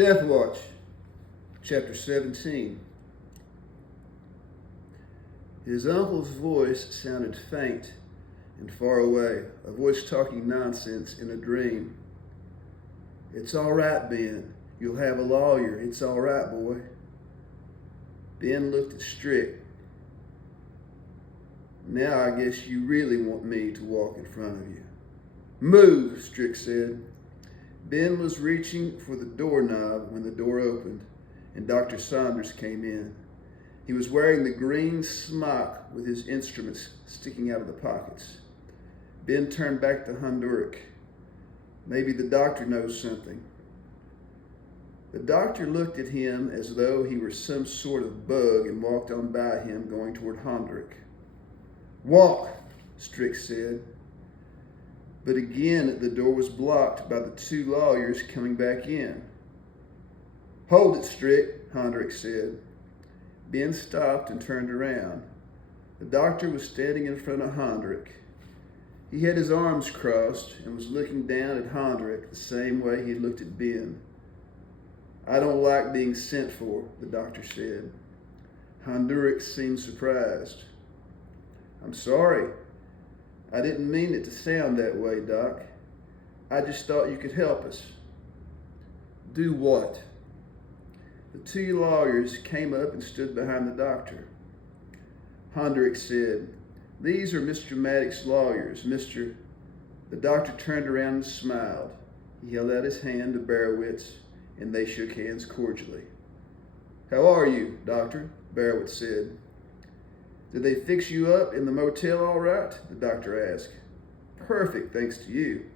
Deathwatch Chapter 17. His uncle's voice sounded faint and far away, a voice talking nonsense in a dream. "It's all right, Ben. You'll have a lawyer. It's all right, boy." Ben looked at Strick. "Now I guess you really want me to walk in front of you." "Move," Strick said. Ben was reaching for the doorknob when the door opened and Dr. Saunders came in. He was wearing the green smock with his instruments sticking out of the pockets. Ben turned back to Honduras. Maybe the doctor knows something. The doctor looked at him as though he were some sort of bug and walked on by him, going toward Honduras. "Walk," Strick said. But again the door was blocked by the two lawyers coming back in. "Hold it, Strick," Honduras said. Ben stopped and turned around. The doctor was standing in front of Honduras. He had his arms crossed and was looking down at Honduras the same way he had looked at Ben. "I don't like being sent for," the doctor said. Honduras seemed surprised. "I'm sorry. I didn't mean it to sound that way, Doc. I just thought you could help us." "Do what?" The two lawyers came up and stood behind the doctor. Honduras said, "These are Mr. Maddox's lawyers, Mr. The doctor turned around and smiled. He held out his hand to Barowitz, and they shook hands cordially. "How are you, Doctor?" Barowitz said. "Did they fix you up in the motel all right?" the doctor asked. "Perfect, thanks to you."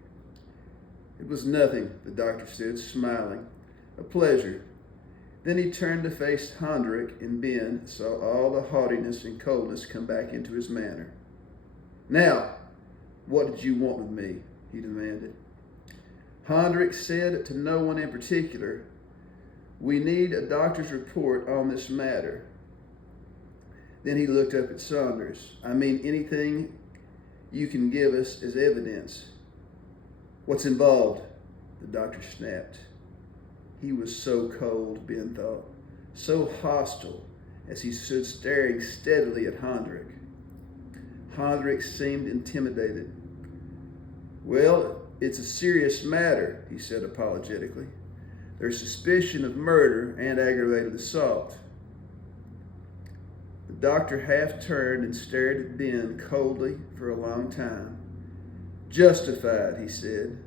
"It was nothing," the doctor said, smiling. "A pleasure." Then he turned to face Honduras, and Ben saw all the haughtiness and coldness come back into his manner. "Now, what did you want with me?" he demanded. Honduras said to no one in particular, "We need a doctor's report on this matter." Then he looked up at Saunders. "I mean, anything you can give us as evidence." "What's involved?" the doctor snapped. He was so cold, Ben thought, so hostile as he stood staring steadily at Honduras. Honduras seemed intimidated. "Well, it's a serious matter," he said apologetically. "There's suspicion of murder and aggravated assault." The doctor half turned and stared at Ben coldly for a long time. "Justified," he said.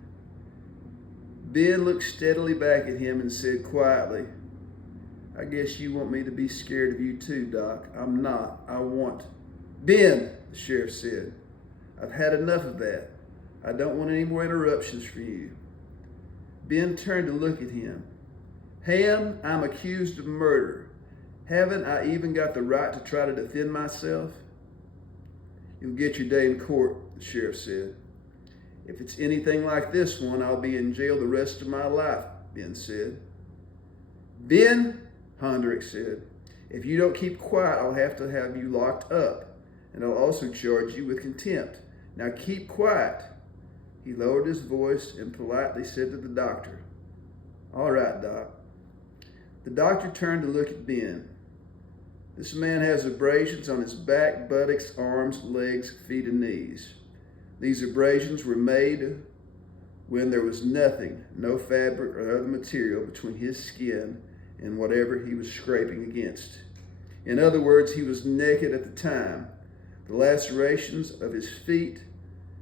Ben looked steadily back at him and said quietly, "I guess you want me to be scared of you too, Doc. I'm not. I want..." "Ben," the sheriff said, "I've had enough of that. I don't want any more interruptions from you." Ben turned to look at him. "Ham, I'm accused of murder. Haven't I even got the right to try to defend myself?" "You'll get your day in court," the sheriff said. "If it's anything like this one, I'll be in jail the rest of my life," Ben said. "Ben," Honduras said, "if you don't keep quiet, I'll have you locked up, and I'll also charge you with contempt. Now keep quiet." He lowered his voice and politely said to the doctor, "All right, Doc." The doctor turned to look at Ben. "This man has abrasions on his back, buttocks, arms, legs, feet, and knees. These abrasions were made when there was nothing, no fabric or other material between his skin and whatever he was scraping against. In other words, he was naked at the time. The lacerations of his feet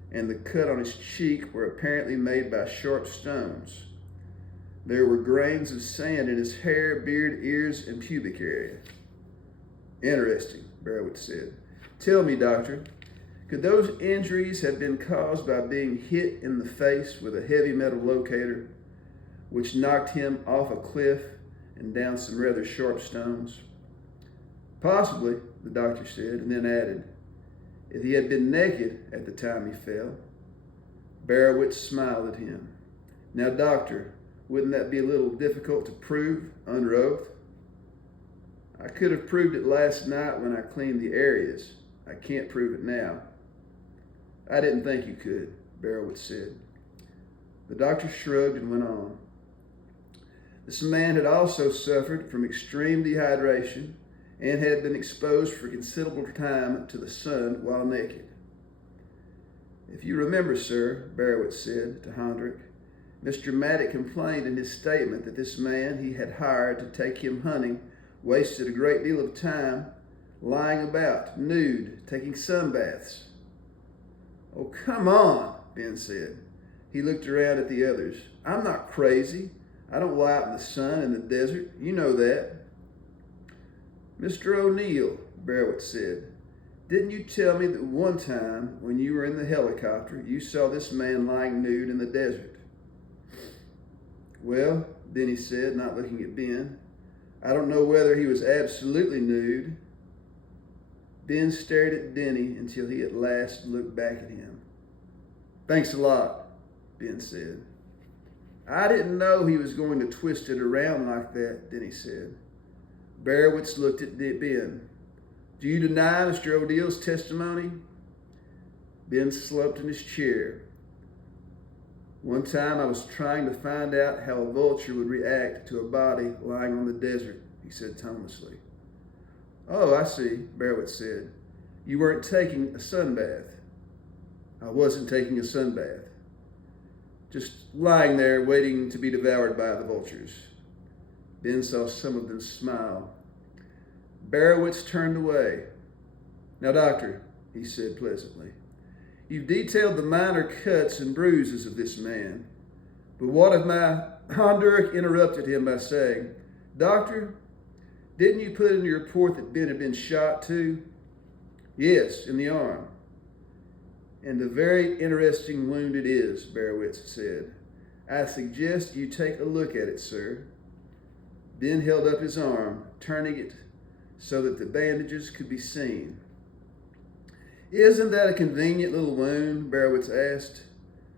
and the cut on his cheek were apparently made by sharp stones. There were grains of sand in his hair, beard, ears, and pubic area." "Interesting," Barowitz said. "Tell me, Doctor, could those injuries have been caused by being hit in the face with a heavy metal locator, which knocked him off a cliff and down some rather sharp stones?" "Possibly," the doctor said, and then added, "if he had been naked at the time he fell." Barowitz smiled at him. "Now, Doctor, wouldn't that be a little difficult to prove under oath?" "I could have proved it last night when I cleaned the areas. I can't prove it now." "I didn't think you could," Barowitz said. The doctor shrugged and went on. This man had also suffered from extreme dehydration and had been exposed for considerable time to the sun while naked. If you remember, sir, Barowitz said to Hondrich, Mr. Maddock complained in his statement that this man he had hired to take him hunting wasted a great deal of time lying about, nude, taking sunbaths. Oh, come on, Ben said. He looked around at the others. I'm not crazy. I don't lie out in the sun in the desert. You know that. Mr. O'Neill, Barowitz said, didn't you tell me that one time when you were in the helicopter, you saw this man lying nude in the desert? Well, Denny said, not looking at Ben, I don't know whether he was absolutely nude. Ben stared at Denny until he at last looked back at him. Thanks a lot, Ben said. I didn't know he was going to twist it around like that, Denny said. Barowitz looked at Ben. Do you deny Mr. O'Neill's testimony? Ben slumped in his chair. One time I was trying to find out how a vulture would react to a body lying on the desert, he said tonelessly. Oh, I see, Barowitz said. You weren't taking a sunbath. I wasn't taking a sunbath. Just lying there waiting to be devoured by the vultures. Ben saw some of them smile. Barowitz turned away. Now, doctor, he said pleasantly, you've detailed the minor cuts and bruises of this man. But what if Hondrich interrupted him by saying, Doctor, didn't you put in your report that Ben had been shot too? Yes, in the arm. And a very interesting wound it is, Barowitz said. I suggest you take a look at it, sir. Ben held up his arm, turning it so that the bandages could be seen. Isn't that a convenient little wound? Barowitz asked.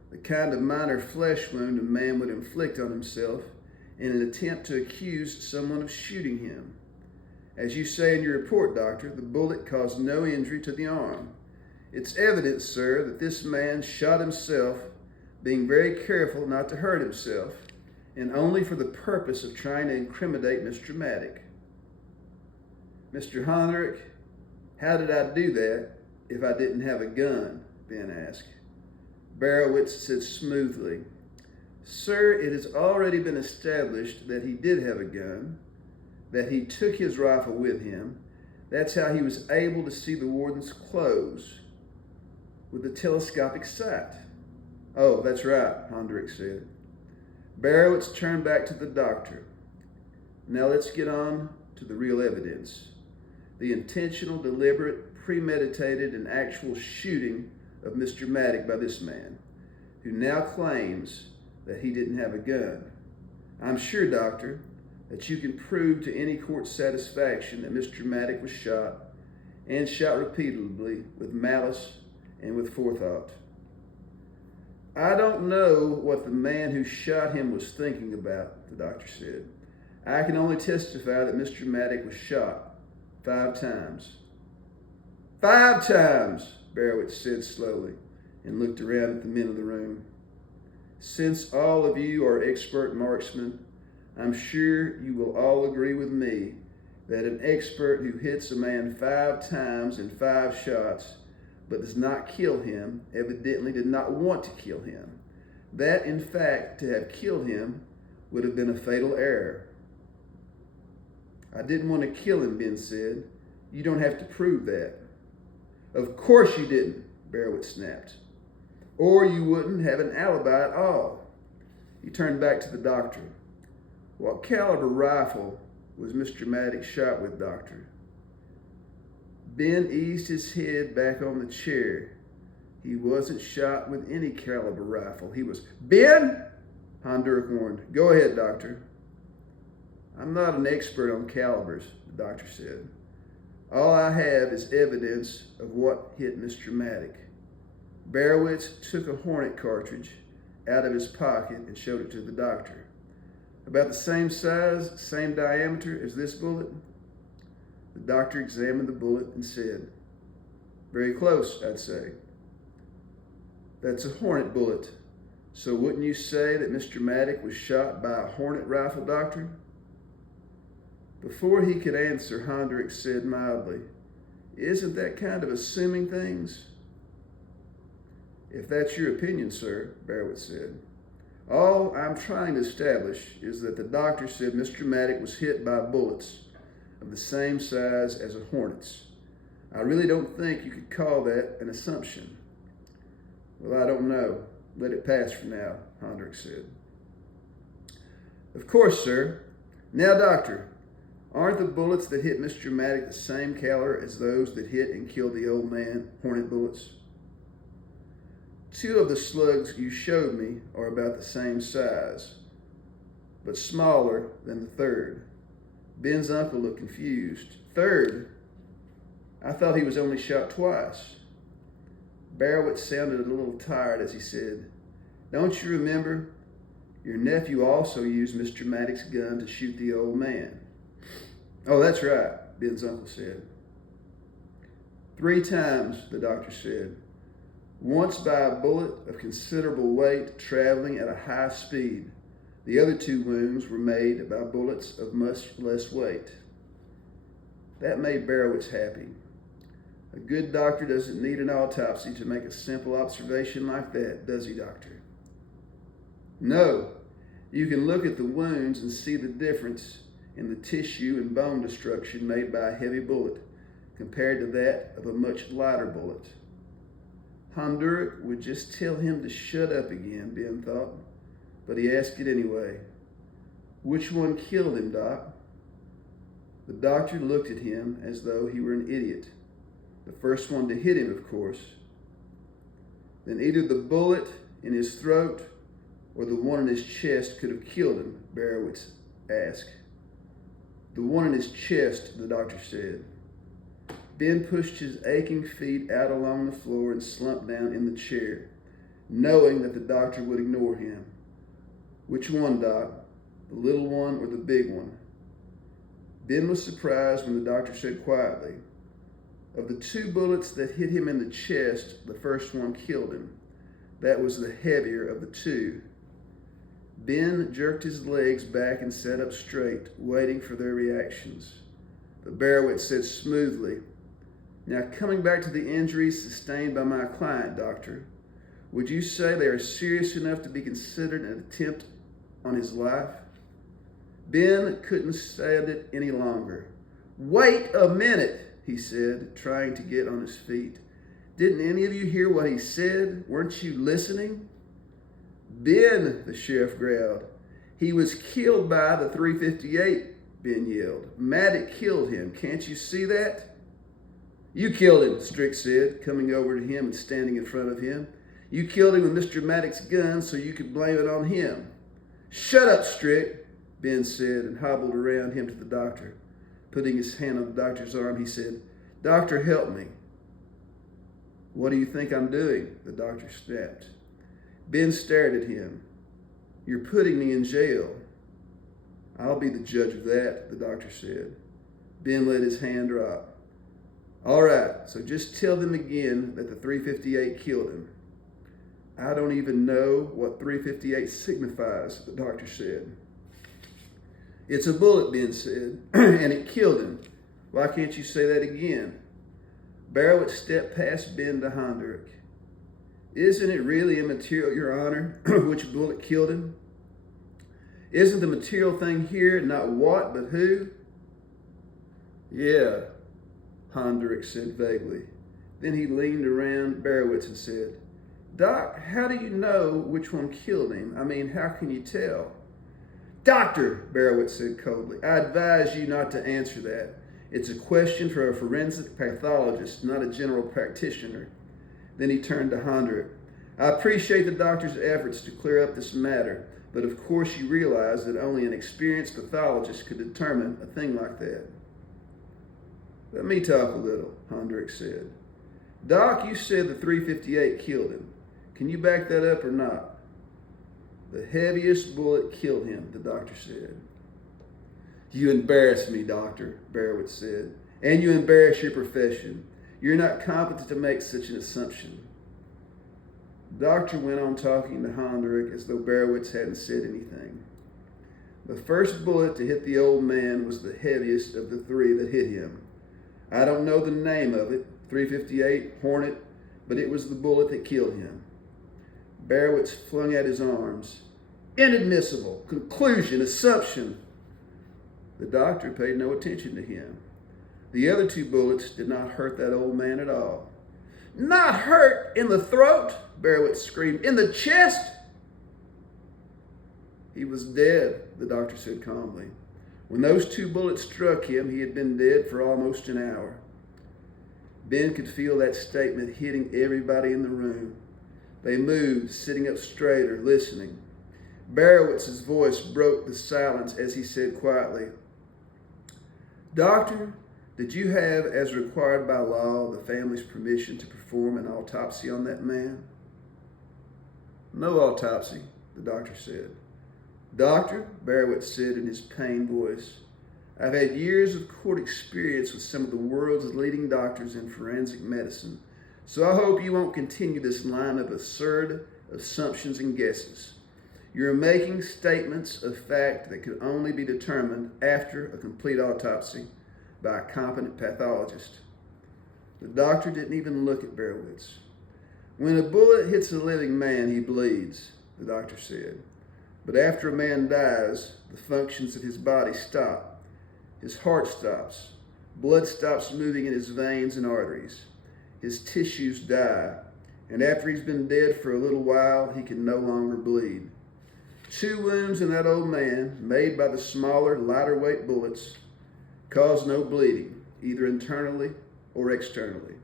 The kind of minor flesh wound a man would inflict on himself in an attempt to accuse someone of shooting him. As you say in your report, Doctor, the bullet caused no injury to the arm. It's evident, sir, that this man shot himself, being very careful not to hurt himself, and only for the purpose of trying to incriminate Mr. Maddock. Mr. Hondrich, how did I do that if I didn't have a gun? Ben asked. Barowitz said smoothly, Sir, it has already been established that he did have a gun, that he took his rifle with him. That's how he was able to see the warden's clothes with the telescopic sight. Oh, that's right, Hondrich said. Barowitz turned back to the doctor. Now let's get on to the real evidence. The intentional, deliberate, premeditated, and actual shooting of Mr. Maddock by this man, who now claims that he didn't have a gun. I'm sure, Doctor, that you can prove to any court's satisfaction that Mr. Maddock was shot, and shot repeatedly, with malice and with forethought. I don't know what the man who shot him was thinking about, the doctor said. I can only testify that Mr. Maddock was shot 5 times. 5 times, Barowitz said slowly, and looked around at the men of the room. Since all of you are expert marksmen, I'm sure you will all agree with me that an expert who hits a man 5 times in 5 shots but does not kill him evidently did not want to kill him. That, in fact, to have killed him would have been a fatal error. I didn't want to kill him, Ben said. You don't have to prove that. Of course you didn't, Barowitz snapped. Or you wouldn't have an alibi at all. He turned back to the doctor. What caliber rifle was Mr. Maddock shot with, Doctor? Ben eased his head back on the chair. He wasn't shot with any caliber rifle. He was... Ben! Hondrich warned. Go ahead, Doctor. I'm not an expert on calibers, the doctor said. All I have is evidence of what hit Mr. Maddock. Barowitz took a Hornet cartridge out of his pocket and showed it to the doctor. About the same size, same diameter as this bullet? The doctor examined the bullet and said, very close, I'd say. That's a Hornet bullet, So wouldn't you say that Mr. Maddox was shot by a hornet rifle, Doctor? Before he could answer, Hondrick said mildly, "Isn't that kind of assuming things?" "If that's your opinion, sir," Barrowitz said. "All I'm trying to establish is that the doctor said Mr. Maddox was hit by bullets of the same size as a hornet's. I really don't think you could call that an assumption." "Well, I don't know. Let it pass for now," Hondrick said. "Of course, sir. Now, Doctor, aren't the bullets that hit Mr. Maddox the same caliber as those that hit and killed the old man, hornet bullets?" "Two of the slugs you showed me are about the same size, but smaller than the third." Ben's uncle looked confused. "Third? I thought he was only shot twice." Barrowitz sounded a little tired as he said, "Don't you remember? Your nephew also used Mr. Maddox's gun to shoot the old man." "Oh, that's right," Ben's uncle said. "3 times, the doctor said. Once by a bullet of considerable weight traveling at a high speed. The other 2 wounds were made by bullets of much less weight." That made Barrowitz happy. A good doctor doesn't need an autopsy to make a simple observation like that, does he, Doctor? "No. You can look at the wounds and see the difference in the tissue and bone destruction made by a heavy bullet compared to that of a much lighter bullet." Hondrick would just tell him to shut up again, Ben thought, but he asked it anyway. "Which one killed him, Doc?" The doctor looked at him as though he were an idiot. "The first one to hit him, of course." "Then either the bullet in his throat or the one in his chest could have killed him," Barrowitz asked. "The one in his chest," the doctor said. Ben pushed his aching feet out along the floor and slumped down in the chair, knowing that the doctor would ignore him. "Which one, Doc? The little one or the big one?" Ben was surprised when the doctor said quietly, "Of the 2 bullets that hit him in the chest, the first one killed him. That was the heavier of the 2. Ben jerked his legs back and sat up straight, waiting for their reactions. But Barrowitz said smoothly, "Now, coming back to the injuries sustained by my client, Doctor, would you say they are serious enough to be considered an attempt on his life?" Ben couldn't stand it any longer. "Wait a minute," he said, trying to get on his feet. "Didn't any of you hear what he said? Weren't you listening?" "Ben," the sheriff growled. "He was killed by the 358, Ben yelled. "Maddox killed him. Can't you see that?" "You killed him," Strick said, coming over to him and standing in front of him. "You killed him with Mr. Maddox's gun so you could blame it on him." "Shut up, Strick," Ben said, and hobbled around him to the doctor. Putting his hand on the doctor's arm, he said, "Doctor, help me." "What do you think I'm doing?" the doctor snapped. Ben stared at him. "You're putting me in jail." "I'll be the judge of that," the doctor said. Ben let his hand drop. "All right, so just tell them again that the 358 killed him." "I don't even know what 358 signifies," the doctor said. "It's a bullet," Ben said, "and it killed him. Why can't you say that again?" Barrowitz stepped past Ben to Hondrick. "Isn't it really immaterial, Your Honor, which bullet killed him? Isn't the material thing here not what, but who?" "Yeah," Hondrick said vaguely. Then he leaned around Barrowitz and said, "Doc, how do you know which one killed him? I mean, how can you tell?" "Doctor," Barrowitz said coldly, "I advise you not to answer that. It's a question for a forensic pathologist, not a general practitioner." Then he turned to Hondrick. "I appreciate the doctor's efforts to clear up this matter, but of course you realize that only an experienced pathologist could determine a thing like that." "Let me talk a little," Hondrick said. "Doc, you said the 358 killed him. Can you back that up or not?" "The heaviest bullet killed him," the doctor said. "You embarrass me, Doctor," Barrowitz said, "and you embarrass your profession. You're not competent to make such an assumption." The doctor went on talking to Hondurek as though Bearwitz hadn't said anything. The first bullet to hit the old man was the heaviest of the three that hit him. I don't know the name of it, 358, Hornet, but it was the bullet that killed him. Bearwitz flung out his arms. Inadmissible, conclusion, assumption. The doctor paid no attention to him. The other two bullets did not hurt that old man at all. Not hurt in the throat, Bearwitz screamed. In the chest? He was dead, the doctor said calmly. When those two bullets struck him, he had been dead for almost an hour. Ben could feel that statement hitting everybody in the room. They moved, sitting up straighter, listening. Bearwitz's voice broke the silence as he said quietly, Doctor, did you have, as required by law, the family's permission to perform an autopsy on that man? No autopsy, the doctor said. Doctor, Bearwitz said in his pained voice, I've had years of court experience with some of the world's leading doctors in forensic medicine, so I hope you won't continue this line of absurd assumptions and guesses. You're making statements of fact that could only be determined after a complete autopsy by a competent pathologist. The doctor didn't even look at Bearwitz. When a bullet hits a living man, he bleeds, the doctor said. But after a man dies, the functions of his body stop. His heart stops. Blood stops moving in his veins and arteries. His tissues die. And after he's been dead for a little while, he can no longer bleed. 2 wounds in that old man, made by the smaller, lighter weight bullets, caused no bleeding, either internally or externally,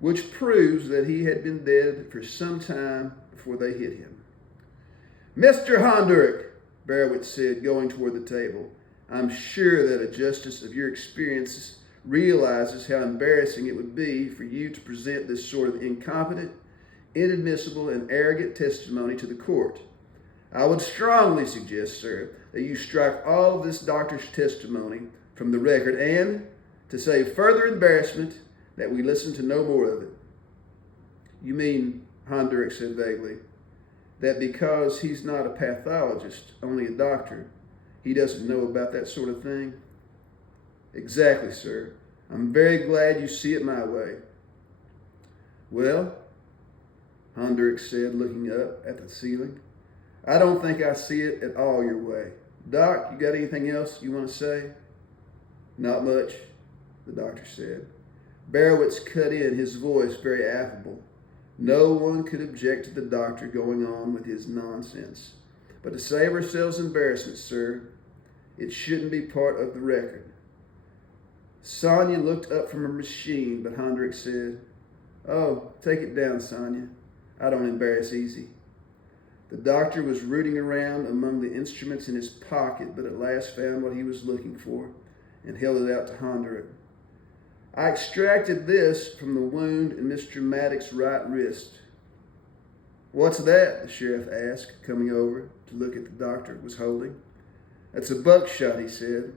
which proves that he had been dead for some time before they hit him. Mr. Hondurek, Bearwitz said, going toward the table, I'm sure that a justice of your experiences realizes how embarrassing it would be for you to present this sort of incompetent, inadmissible, and arrogant testimony to the court. I would strongly suggest, sir, that you strike all of this doctor's testimony from the record and, to save further embarrassment, that we listen to no more of it. You mean, Hondurek said vaguely, that because he's not a pathologist, only a doctor, he doesn't know about that sort of thing? Exactly, sir. I'm very glad you see it my way. Well, Hondurek said, looking up at the ceiling, I don't think I see it at all your way. Doc, you got anything else you want to say? Not much, the doctor said. Bearwitz cut in, his voice very affable. No one could object to the doctor going on with his nonsense. But to save ourselves embarrassment, sir, it shouldn't be part of the record. Sonia looked up from her machine, but Hondurek said, Oh, take it down, Sonia. I don't embarrass easy. The doctor was rooting around among the instruments in his pocket, but at last found what he was looking for and held it out to Hondurek. I extracted this from the wound in Mr. Maddox's right wrist. What's that? The sheriff asked, coming over to look at the doctor was holding. That's a buckshot, he said.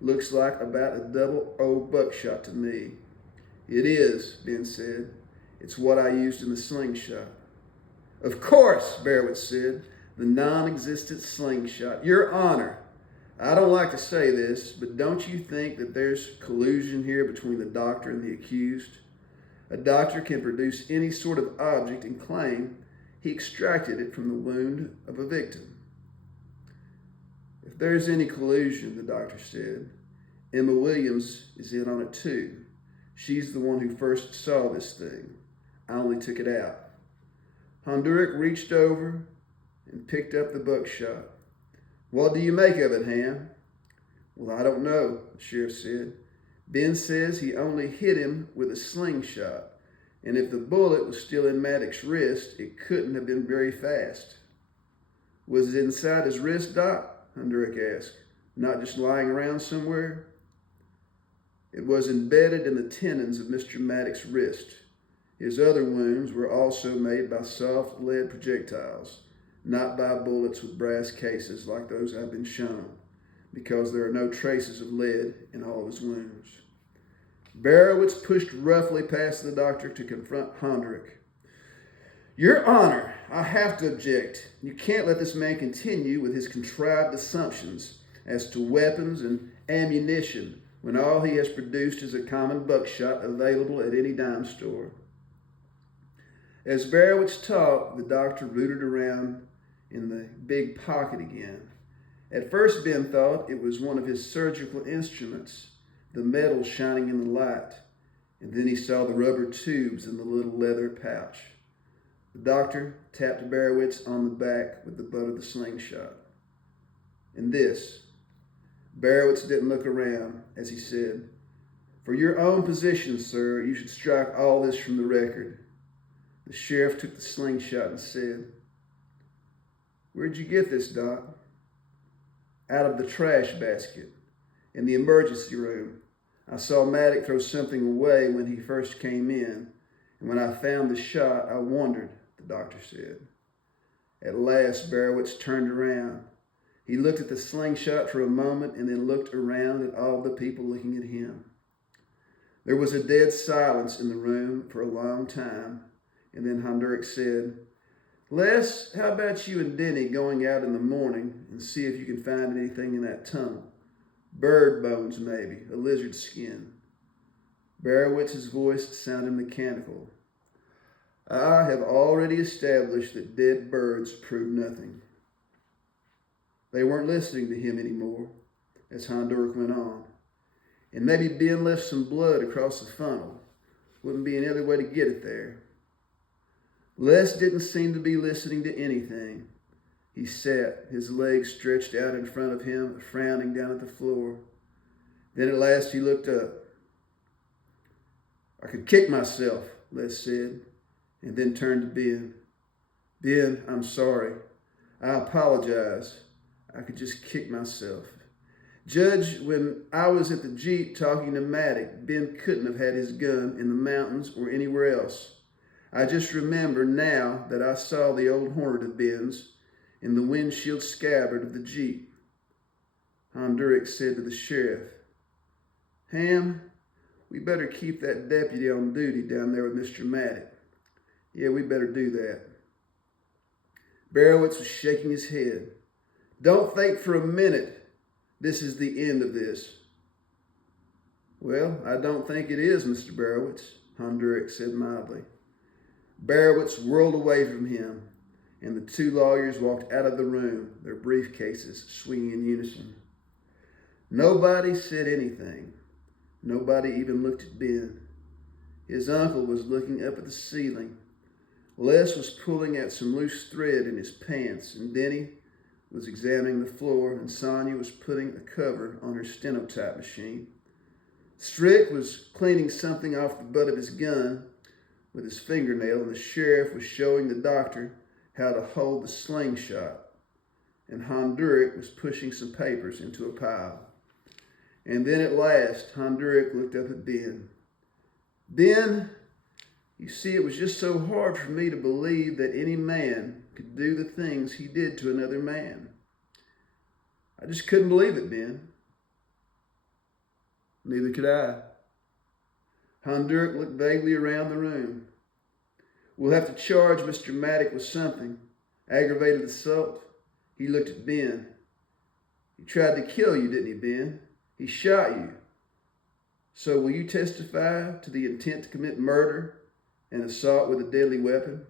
Looks like about a double-O buckshot to me. It is, Ben said. It's what I used in the slingshot. Of course, Bearwitz said, the non-existent slingshot. Your Honor, I don't like to say this, but don't you think that there's collusion here between the doctor and the accused? A doctor can produce any sort of object and claim he extracted it from the wound of a victim. If there's any collusion, the doctor said, Emma Williams is in on it too. She's the one who first saw this thing. I only took it out. Hondurek reached over and picked up the buckshot. What do you make of it, Ham? Well, I don't know, the sheriff said. Ben says he only hit him with a slingshot, and if the bullet was still in Maddox's wrist, it couldn't have been very fast. Was it inside his wrist, Doc? Hondurek asked. Not just lying around somewhere? It was embedded in the tendons of Mr. Maddox's wrist. His other wounds were also made by soft lead projectiles, not by bullets with brass cases like those I've been shown, because there are no traces of lead in all of his wounds. Bearwitz pushed roughly past the doctor to confront Hondurek. Your Honor, I have to object. You can't let this man continue with his contrived assumptions as to weapons and ammunition when all he has produced is a common buckshot available at any dime store. As Barowitz talked, the doctor rooted around in the big pocket again. At first, Ben thought it was one of his surgical instruments, the metal shining in the light, and then he saw the rubber tubes in the little leather pouch. The doctor tapped Barowitz on the back with the butt of the slingshot. And this, Barowitz didn't look around as he said, "For your own position, sir, you should strike all this from the record." The sheriff took the slingshot and said, "Where'd you get this, Doc?" "Out of the trash basket in the emergency room. I saw Maddox throw something away when he first came in, and when I found the shot, I wondered," the doctor said. At last, Barowitz turned around. He looked at the slingshot for a moment and then looked around at all the people looking at him. There was a dead silence in the room for a long time, and then Hondurek said, "Les, how about you and Denny going out in the morning and see if you can find anything in that tunnel? Bird bones, maybe, a lizard skin." Barowitz's voice sounded mechanical. "I have already established that dead birds prove nothing." They weren't listening to him anymore, as Hondurek went on. "And maybe Ben left some blood across the funnel. Wouldn't be any other way to get it there." Les didn't seem to be listening to anything. He sat, his legs stretched out in front of him, frowning down at the floor. Then at last he looked up. "I could kick myself," Les said, and then turned to Ben. "Ben, I'm sorry. I apologize. I could just kick myself. Judge, when I was at the Jeep talking to Maddox, Ben couldn't have had his gun in the mountains or anywhere else. I just remember now that I saw the old Hornet of Ben's in the windshield scabbard of the Jeep." Hondurek said to the sheriff, "Ham, we better keep that deputy on duty down there with Mr. Maddox. Yeah, we better do that." Barowitz was shaking his head. "Don't think for a minute this is the end of this." "Well, I don't think it is, Mr. Barowitz," Hondurek said mildly. Barowitz whirled away from him, and the two lawyers walked out of the room, their briefcases swinging in unison. Nobody said anything. Nobody even looked at Ben. His uncle was looking up at the ceiling. Les was pulling at some loose thread in his pants, and Denny was examining the floor, and Sonia was putting a cover on her stenotype machine. Strick was cleaning something off the butt of his gun with his fingernail, and the sheriff was showing the doctor how to hold the slingshot, and Hondurek was pushing some papers into a pile. And then at last, Hondurek looked up at Ben. "Ben, you see, it was just so hard for me to believe that any man could do the things he did to another man. I just couldn't believe it, Ben." "Neither could I." Hondurek looked vaguely around the room. "We'll have to charge Mr. Maddox with something. Aggravated assault." He looked at Ben. "He tried to kill you, didn't he, Ben? He shot you. So will you testify to the intent to commit murder and assault with a deadly weapon?"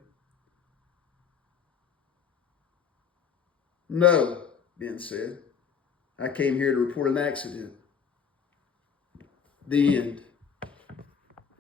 "No," Ben said. "I came here to report an accident." The end.